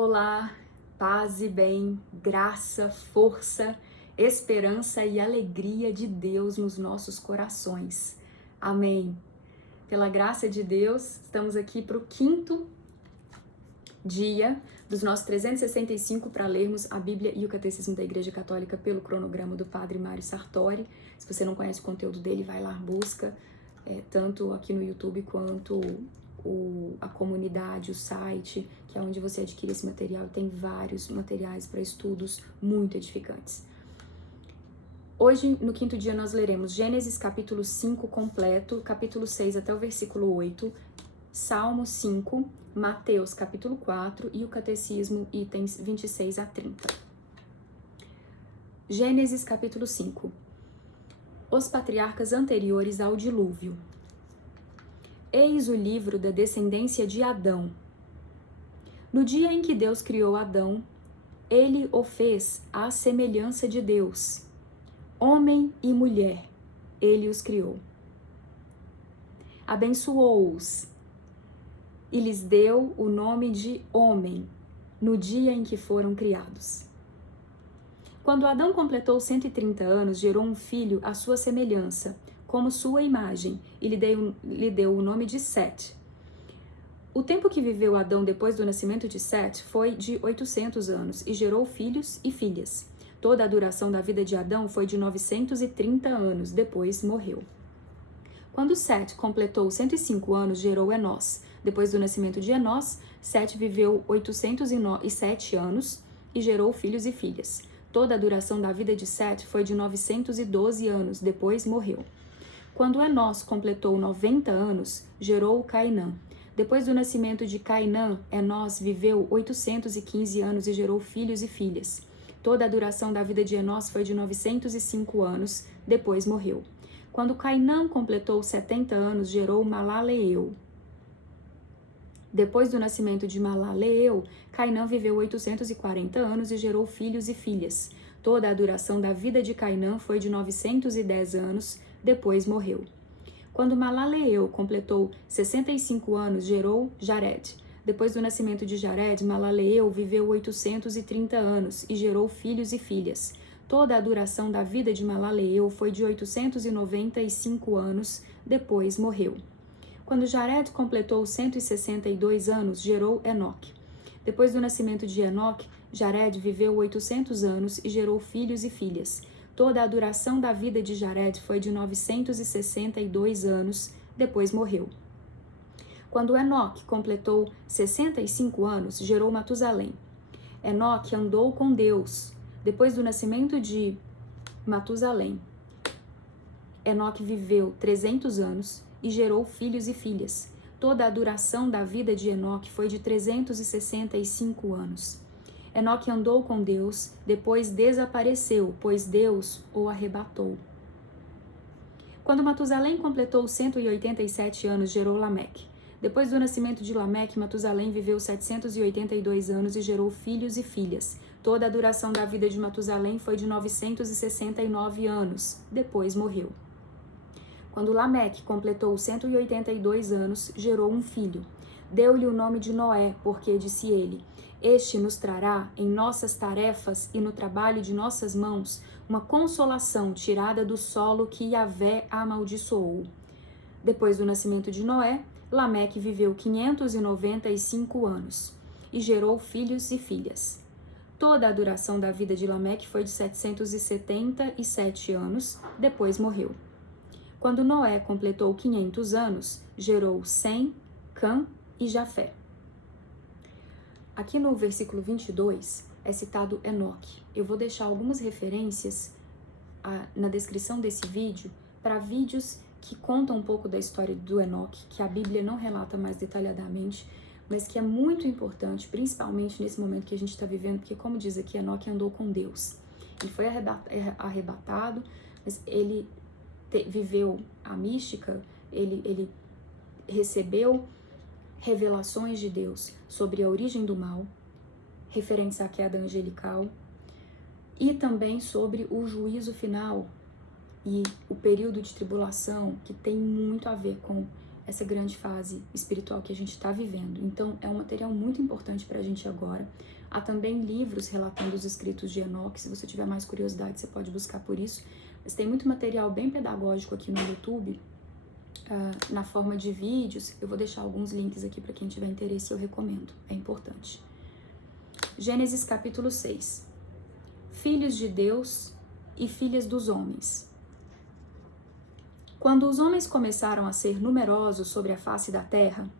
Olá, paz e bem, graça, força, esperança e alegria de Deus nos nossos corações. Amém. Pela graça de Deus, estamos aqui para o quinto dia dos nossos 365 para lermos a Bíblia e o Catecismo da Igreja Católica pelo cronograma do Padre Mário Sartori. Se você não conhece o conteúdo dele, vai lá, busca, tanto aqui no YouTube quanto a comunidade, o site, que é onde você adquire esse material. Tem vários materiais para estudos muito edificantes. Hoje, no quinto dia, nós leremos Gênesis capítulo 5 completo, capítulo 6 até o versículo 8, Salmo 5, Mateus capítulo 4 e o Catecismo, itens 26 a 30. Gênesis capítulo 5. Os patriarcas anteriores ao dilúvio. Eis o livro da descendência de Adão. No dia em que Deus criou Adão, ele o fez à semelhança de Deus. Homem e mulher, ele os criou. Abençoou-os e lhes deu o nome de homem no dia em que foram criados. Quando Adão completou 130 anos, gerou um filho à sua semelhança, como sua imagem, e lhe deu o nome de Sete. O tempo que viveu Adão depois do nascimento de Sete foi de 800 anos, e gerou filhos e filhas. Toda a duração da vida de Adão foi de 930 anos, depois morreu. Quando Sete completou 105 anos, gerou Enós. Depois do nascimento de Enós, Sete viveu 807 anos e gerou filhos e filhas. Toda a duração da vida de Sete foi de 912 anos, depois morreu. Quando Enós completou 90 anos, gerou Cainã. Depois do nascimento de Cainã, Enós viveu 815 anos e gerou filhos e filhas. Toda a duração da vida de Enós foi de 905 anos, depois morreu. Quando Cainã completou 70 anos, gerou Malaleel. Depois do nascimento de Malaleel, Cainã viveu 840 anos e gerou filhos e filhas. Toda a duração da vida de Cainã foi de 910 anos, depois morreu. Quando Malaleel completou 65 anos, gerou Jared. Depois do nascimento de Jared, Malaleel viveu 830 anos e gerou filhos e filhas. Toda a duração da vida de Malaleel foi de 895 anos, depois morreu. Quando Jared completou 162 anos, gerou Enoque. Depois do nascimento de Enoque, Jared viveu 800 anos e gerou filhos e filhas. Toda a duração da vida de Jared foi de 962 anos, depois morreu. Quando Enoque completou 65 anos, gerou Matusalém. Enoque andou com Deus. Depois do nascimento de Matusalém, Enoque viveu 300 anos e gerou filhos e filhas. Toda a duração da vida de Enoque foi de 365 anos. Enoque andou com Deus, depois desapareceu, pois Deus o arrebatou. Quando Matusalém completou 187 anos, gerou Lameque. Depois do nascimento de Lameque, Matusalém viveu 782 anos e gerou filhos e filhas. Toda a duração da vida de Matusalém foi de 969 anos, depois morreu. Quando Lameque completou 182 anos, gerou um filho. Deu-lhe o nome de Noé, porque, disse ele, este nos trará, em nossas tarefas e no trabalho de nossas mãos, uma consolação tirada do solo que Yahvé amaldiçoou. Depois do nascimento de Noé, Lameque viveu 595 anos e gerou filhos e filhas. Toda a duração da vida de Lameque foi de 777 anos, depois morreu. Quando Noé completou 500 anos, gerou Sem, Cã e Jafé. Aqui no versículo 22 é citado Enoque. Eu vou deixar algumas referências na descrição desse vídeo para vídeos que contam um pouco da história do Enoque, que a Bíblia não relata mais detalhadamente, mas que é muito importante, principalmente nesse momento que a gente está vivendo, porque, como diz aqui, Enoque andou com Deus. Ele foi arrebatado, mas ele viveu a mística, ele recebeu revelações de Deus sobre a origem do mal, referentes à queda angelical, e também sobre o juízo final e o período de tribulação, que tem muito a ver com essa grande fase espiritual que a gente está vivendo. Então, é um material muito importante para a gente agora. Há também livros relatando os escritos de Enoque. Se você tiver mais curiosidade, você pode buscar por isso. Mas tem muito material bem pedagógico aqui no YouTube, na forma de vídeos. Eu vou deixar alguns links aqui para quem tiver interesse, eu recomendo. É importante. Gênesis capítulo 6. Filhos de Deus e filhas dos homens. Quando os homens começaram a ser numerosos sobre a face da terra,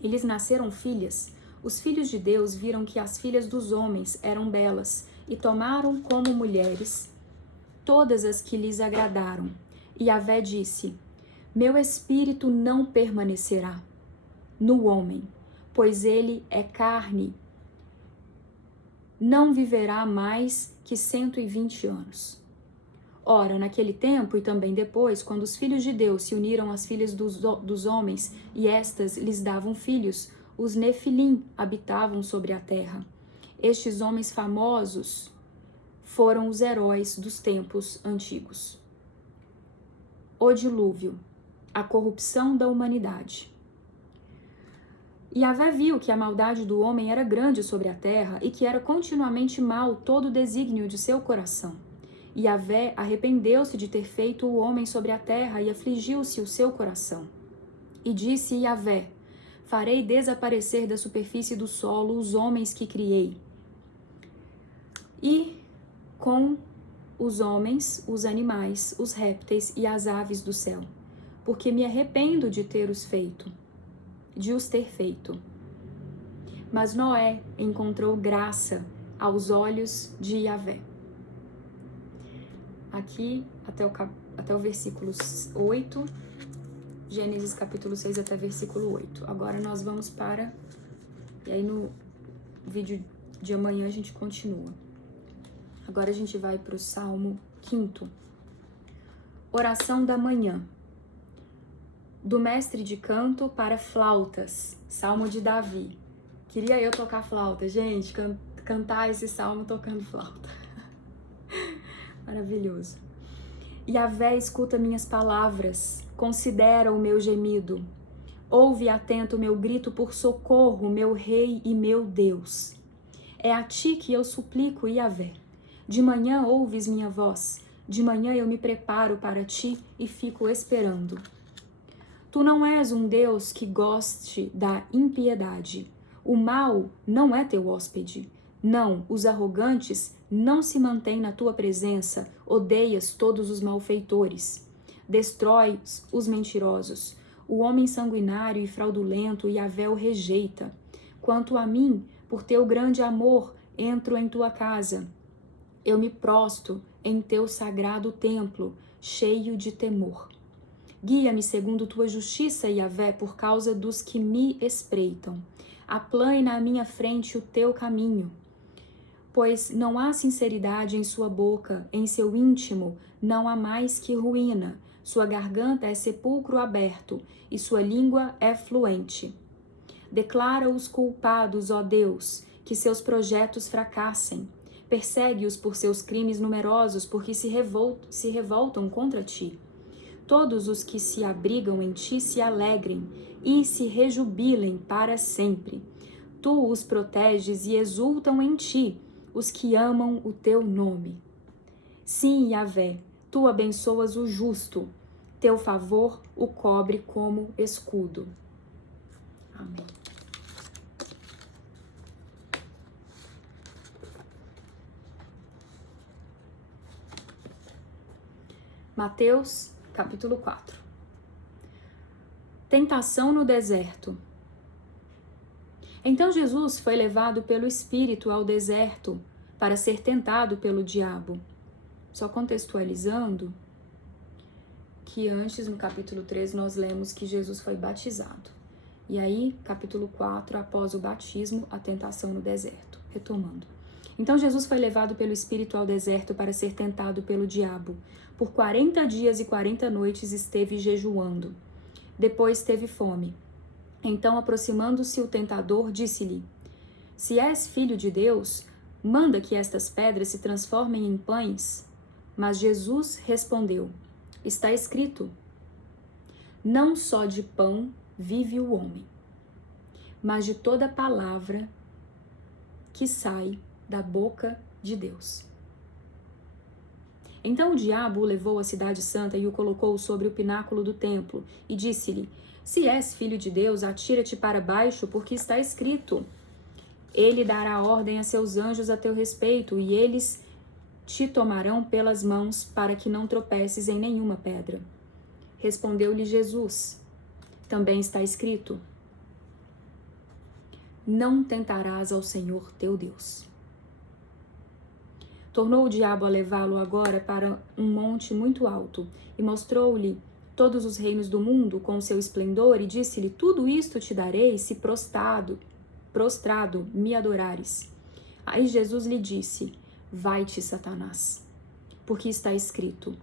e lhes nasceram filhas, os filhos de Deus viram que as filhas dos homens eram belas e tomaram como mulheres todas as que lhes agradaram. E Yahvé disse: Meu espírito não permanecerá no homem, pois ele é carne. Não viverá mais que 120 anos. Ora, naquele tempo e também depois, quando os filhos de Deus se uniram às filhas dos homens e estas lhes davam filhos, os Nefilim habitavam sobre a terra. Estes homens famosos foram os heróis dos tempos antigos. O dilúvio, a corrupção da humanidade. Yahvé viu que a maldade do homem era grande sobre a terra e que era continuamente mau todo o desígnio de seu coração. Yahvé arrependeu-se de ter feito o homem sobre a terra e afligiu-se o seu coração. E disse Yahvé: Farei desaparecer da superfície do solo os homens que criei. E com os homens, os animais, os répteis e as aves do céu, porque me arrependo de os ter feito. Mas Noé encontrou graça aos olhos de Yahvé. Aqui até o versículo 8, Gênesis capítulo 6 até versículo 8. Agora nós vamos para, e aí no vídeo de amanhã a gente continua. Agora a gente vai para o Salmo 5º. Oração da manhã. Do mestre de canto para flautas, Salmo de Davi. Queria eu tocar flauta, gente, cantar esse salmo tocando flauta. Maravilhoso. Yahvé, escuta minhas palavras, considera o meu gemido. Ouve atento o meu grito por socorro, meu Rei e meu Deus. É a ti que eu suplico, Yahvé. De manhã ouves minha voz, de manhã eu me preparo para ti e fico esperando. Tu não és um Deus que goste da impiedade. O mal não é teu hóspede. Não, os arrogantes não se mantêm na tua presença. Odeias todos os malfeitores. Destróis os mentirosos. O homem sanguinário e fraudulento, Yahvé o rejeita. Quanto a mim, por teu grande amor, entro em tua casa. Eu me prostro em teu sagrado templo, cheio de temor. Guia-me segundo tua justiça, Yahvé, por causa dos que me espreitam. Aplana à minha frente o teu caminho. Pois não há sinceridade em sua boca, em seu íntimo não há mais que ruína. Sua garganta é sepulcro aberto e sua língua é fluente. Declara os culpados, ó Deus, que seus projetos fracassem. Persegue-os por seus crimes numerosos, porque se revoltam contra ti. Todos os que se abrigam em ti se alegrem e se rejubilem para sempre. Tu os proteges e exultam em ti os que amam o teu nome. Sim, Yahvé, tu abençoas o justo, teu favor o cobre como escudo. Amém. Mateus, capítulo 4. Tentação no deserto. Então Jesus foi levado pelo Espírito ao deserto para ser tentado pelo diabo. Só contextualizando que antes, no capítulo 3, nós lemos que Jesus foi batizado. E aí, capítulo 4, após o batismo, a tentação no deserto. Retomando. Então Jesus foi levado pelo Espírito ao deserto para ser tentado pelo diabo. Por 40 dias e 40 noites esteve jejuando. Depois teve fome. Então, aproximando-se o tentador, disse-lhe: Se és filho de Deus, manda que estas pedras se transformem em pães. Mas Jesus respondeu: Está escrito: Não só de pão vive o homem, mas de toda palavra que sai da boca de Deus. Então o diabo o levou à cidade santa e o colocou sobre o pináculo do templo e disse-lhe: se és filho de Deus, atira-te para baixo, porque está escrito: ele dará ordem a seus anjos a teu respeito, e eles te tomarão pelas mãos, para que não tropeces em nenhuma pedra. Respondeu-lhe Jesus: também está escrito: não tentarás ao Senhor teu Deus. Tornou o diabo a levá-lo agora para um monte muito alto, e mostrou-lhe todos os reinos do mundo com seu esplendor, e disse-lhe: tudo isto te darei se prostrado me adorares. Aí Jesus lhe disse: vai-te, Satanás, porque está escrito: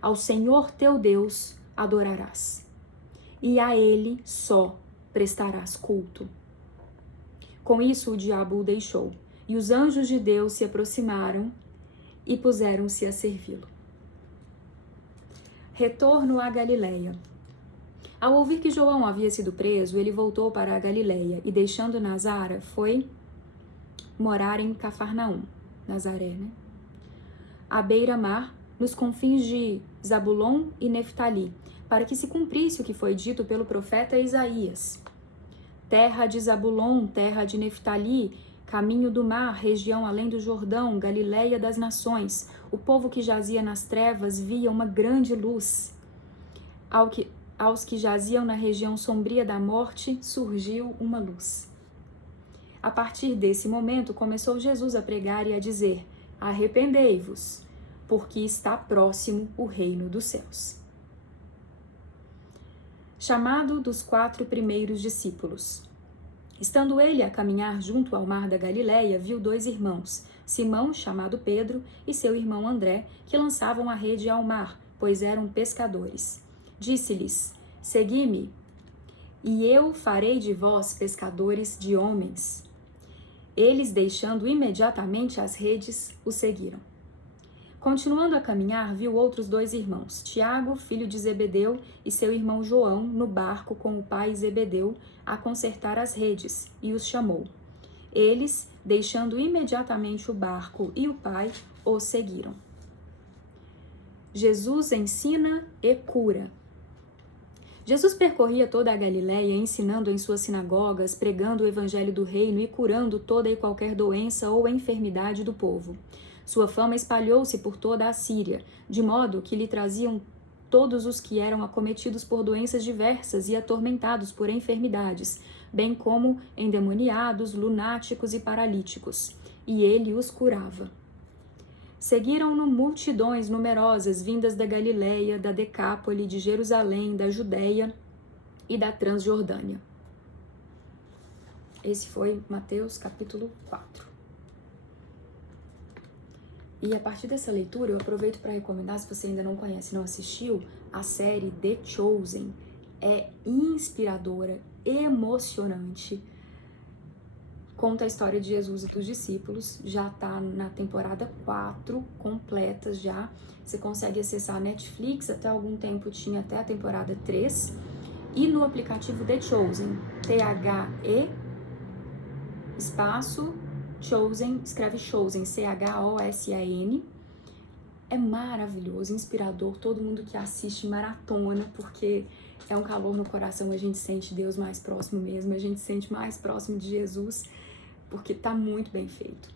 ao Senhor teu Deus adorarás, e a ele só prestarás culto. Com isso o diabo o deixou, e os anjos de Deus se aproximaram e puseram-se a servi-lo. Retorno à Galileia. Ao ouvir que João havia sido preso, ele voltou para a Galileia e, deixando Nazaré, foi morar em Cafarnaum, Nazaré, à beira-mar, nos confins de Zabulon e Neftali, para que se cumprisse o que foi dito pelo profeta Isaías. Terra de Zabulon, terra de Neftali, caminho do mar, região além do Jordão, Galileia das nações. O povo que jazia nas trevas via uma grande luz. Aos que jaziam na região sombria da morte, surgiu uma luz. A partir desse momento, começou Jesus a pregar e a dizer: arrependei-vos, porque está próximo o reino dos céus. Chamado dos 4 primeiros discípulos. Estando ele a caminhar junto ao mar da Galileia, viu 2 irmãos, Simão, chamado Pedro, e seu irmão André, que lançavam a rede ao mar, pois eram pescadores. Disse-lhes: segui-me, e eu farei de vós pescadores de homens. Eles, deixando imediatamente as redes, o seguiram. Continuando a caminhar, viu outros 2 irmãos, Tiago, filho de Zebedeu, e seu irmão João, no barco com o pai Zebedeu, a consertar as redes, e os chamou. Eles, deixando imediatamente o barco e o pai, o seguiram. Jesus ensina e cura. Jesus percorria toda a Galileia, ensinando em suas sinagogas, pregando o evangelho do reino e curando toda e qualquer doença ou enfermidade do povo. Sua fama espalhou-se por toda a Síria, de modo que lhe traziam todos os que eram acometidos por doenças diversas e atormentados por enfermidades, bem como endemoniados, lunáticos e paralíticos, e ele os curava. Seguiram-no multidões numerosas vindas da Galileia, da Decápole, de Jerusalém, da Judéia e da Transjordânia. Esse foi Mateus capítulo 4. E a partir dessa leitura, eu aproveito para recomendar, se você ainda não conhece, não assistiu, a série The Chosen. É inspiradora, emocionante. Conta a história de Jesus e dos discípulos. Já está na temporada 4, completas já. Você consegue acessar a Netflix, até algum tempo tinha até a temporada 3. E no aplicativo The Chosen, THE, espaço, Chosen, escreve Chosen, CHOSAN. É maravilhoso, inspirador, todo mundo que assiste maratona, porque é um calor no coração, a gente sente Deus mais próximo mesmo, a gente sente mais próximo de Jesus, porque tá muito bem feito.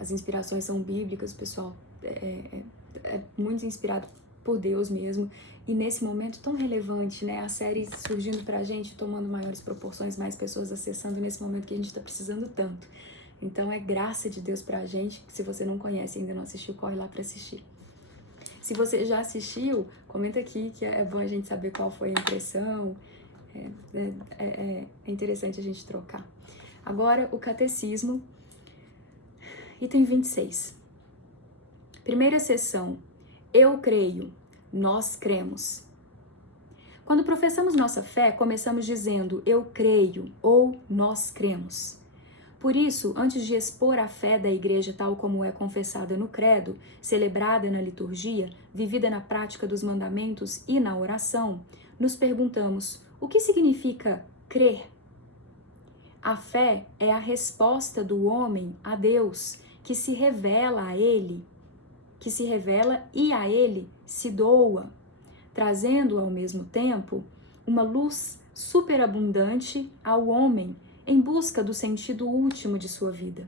As inspirações são bíblicas, pessoal, é muito inspirado por Deus mesmo, e nesse momento tão relevante, né, a série surgindo pra gente, tomando maiores proporções, mais pessoas acessando nesse momento que a gente tá precisando tanto. Então é graça de Deus pra gente, que se você não conhece e ainda não assistiu, corre lá pra assistir. Se você já assistiu, comenta aqui, que é bom a gente saber qual foi a impressão, é interessante a gente trocar. Agora, o Catecismo, item 26. Primeira seção, eu creio, nós cremos. Quando professamos nossa fé, começamos dizendo eu creio ou nós cremos. Por isso, antes de expor a fé da Igreja tal como é confessada no credo, celebrada na liturgia, vivida na prática dos mandamentos e na oração, nos perguntamos O que significa crer? A fé é a resposta do homem a Deus, que se revela a ele, e a ele se doa, trazendo ao mesmo tempo uma luz superabundante ao homem em busca do sentido último de sua vida.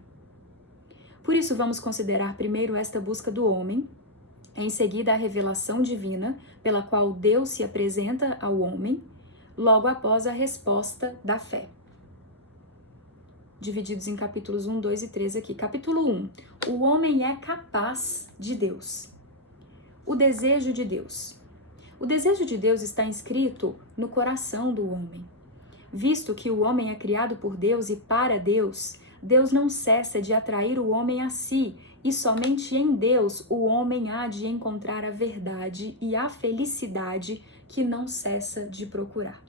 Por isso, vamos considerar primeiro esta busca do homem, em seguida a revelação divina, pela qual Deus se apresenta ao homem, logo após a resposta da fé. Divididos em capítulos 1, 2 e 3 aqui. Capítulo 1. O homem é capaz de Deus. O desejo de Deus. O desejo de Deus está inscrito no coração do homem. Visto que o homem é criado por Deus e para Deus, Deus não cessa de atrair o homem a si, e somente em Deus o homem há de encontrar a verdade e a felicidade que não cessa de procurar.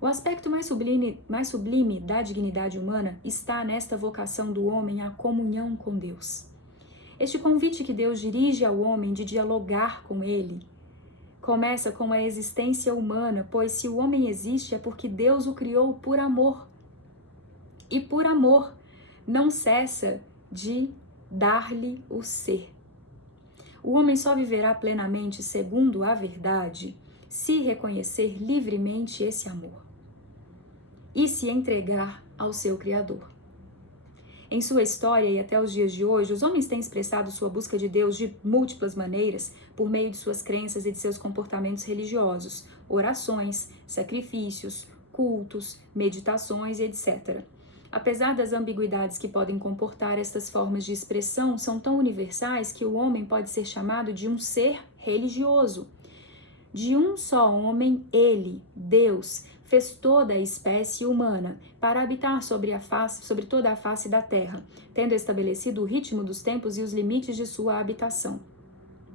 O aspecto mais sublime da dignidade humana está nesta vocação do homem à comunhão com Deus. Este convite que Deus dirige ao homem de dialogar com ele começa com a existência humana, pois se o homem existe é porque Deus o criou por amor. E por amor não cessa de dar-lhe o ser. O homem só viverá plenamente segundo a verdade se reconhecer livremente esse amor e se entregar ao seu Criador. Em sua história e até os dias de hoje, os homens têm expressado sua busca de Deus de múltiplas maneiras por meio de suas crenças e de seus comportamentos religiosos, orações, sacrifícios, cultos, meditações, etc. Apesar das ambiguidades que podem comportar estas formas de expressão, são tão universais que o homem pode ser chamado de um ser religioso. De um só homem, ele, Deus, fez toda a espécie humana para habitar sobre toda a face da terra, tendo estabelecido o ritmo dos tempos e os limites de sua habitação.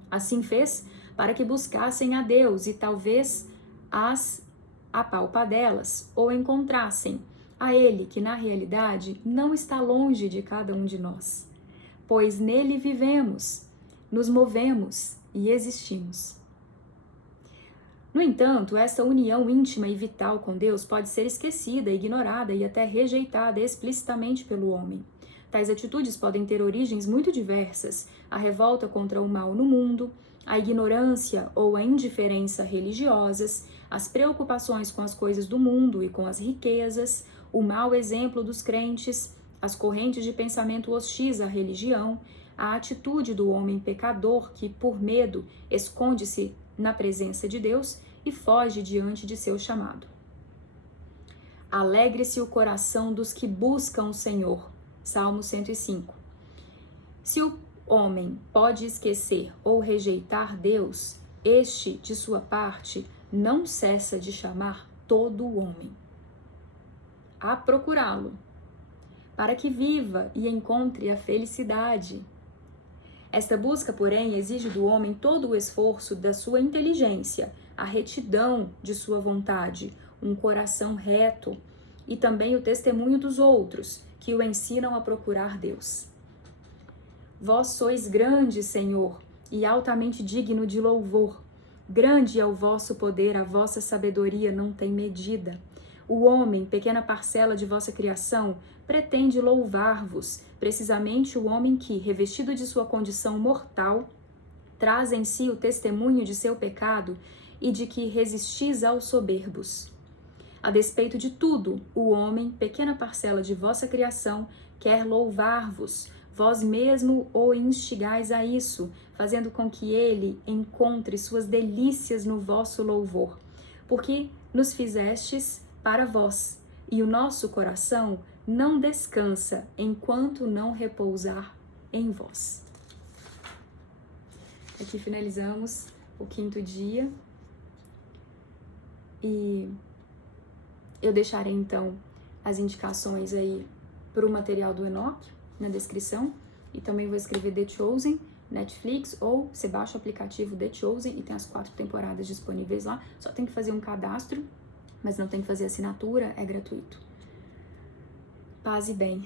Assim fez para que buscassem a Deus e talvez as apalpadelas ou encontrassem a Ele, que na realidade não está longe de cada um de nós, pois nele vivemos, nos movemos e existimos. No entanto, essa união íntima e vital com Deus pode ser esquecida, ignorada e até rejeitada explicitamente pelo homem. Tais atitudes podem ter origens muito diversas: a revolta contra o mal no mundo, a ignorância ou a indiferença religiosas, as preocupações com as coisas do mundo e com as riquezas, o mau exemplo dos crentes, as correntes de pensamento hostis à religião, a atitude do homem pecador que, por medo, esconde-se na presença de Deus e foge diante de seu chamado. Alegre-se o coração dos que buscam o Senhor. Salmo 105. Se o homem pode esquecer ou rejeitar Deus, este, de sua parte, não cessa de chamar todo o homem a procurá-lo, para que viva e encontre a felicidade. Esta busca, porém, exige do homem todo o esforço da sua inteligência, a retidão de sua vontade, um coração reto e também o testemunho dos outros, que o ensinam a procurar Deus. Vós sois grande, Senhor, e altamente digno de louvor. Grande é o vosso poder, a vossa sabedoria não tem medida. O homem, pequena parcela de vossa criação, pretende louvar-vos, precisamente o homem que, revestido de sua condição mortal, traz em si o testemunho de seu pecado e de que resistis aos soberbos. A despeito de tudo, o homem, pequena parcela de vossa criação, quer louvar-vos, vós mesmo o instigais a isso, fazendo com que ele encontre suas delícias no vosso louvor, porque nos fizestes para vós, e o nosso coração não descansa enquanto não repousar em vós. Aqui finalizamos o 5º dia e eu deixarei então as indicações aí para o material do Enoch na descrição e também vou escrever The Chosen, Netflix, ou você baixa o aplicativo The Chosen e tem as 4 temporadas disponíveis lá, só tem que fazer um cadastro, mas não tem que fazer assinatura, é gratuito. Paz e bem.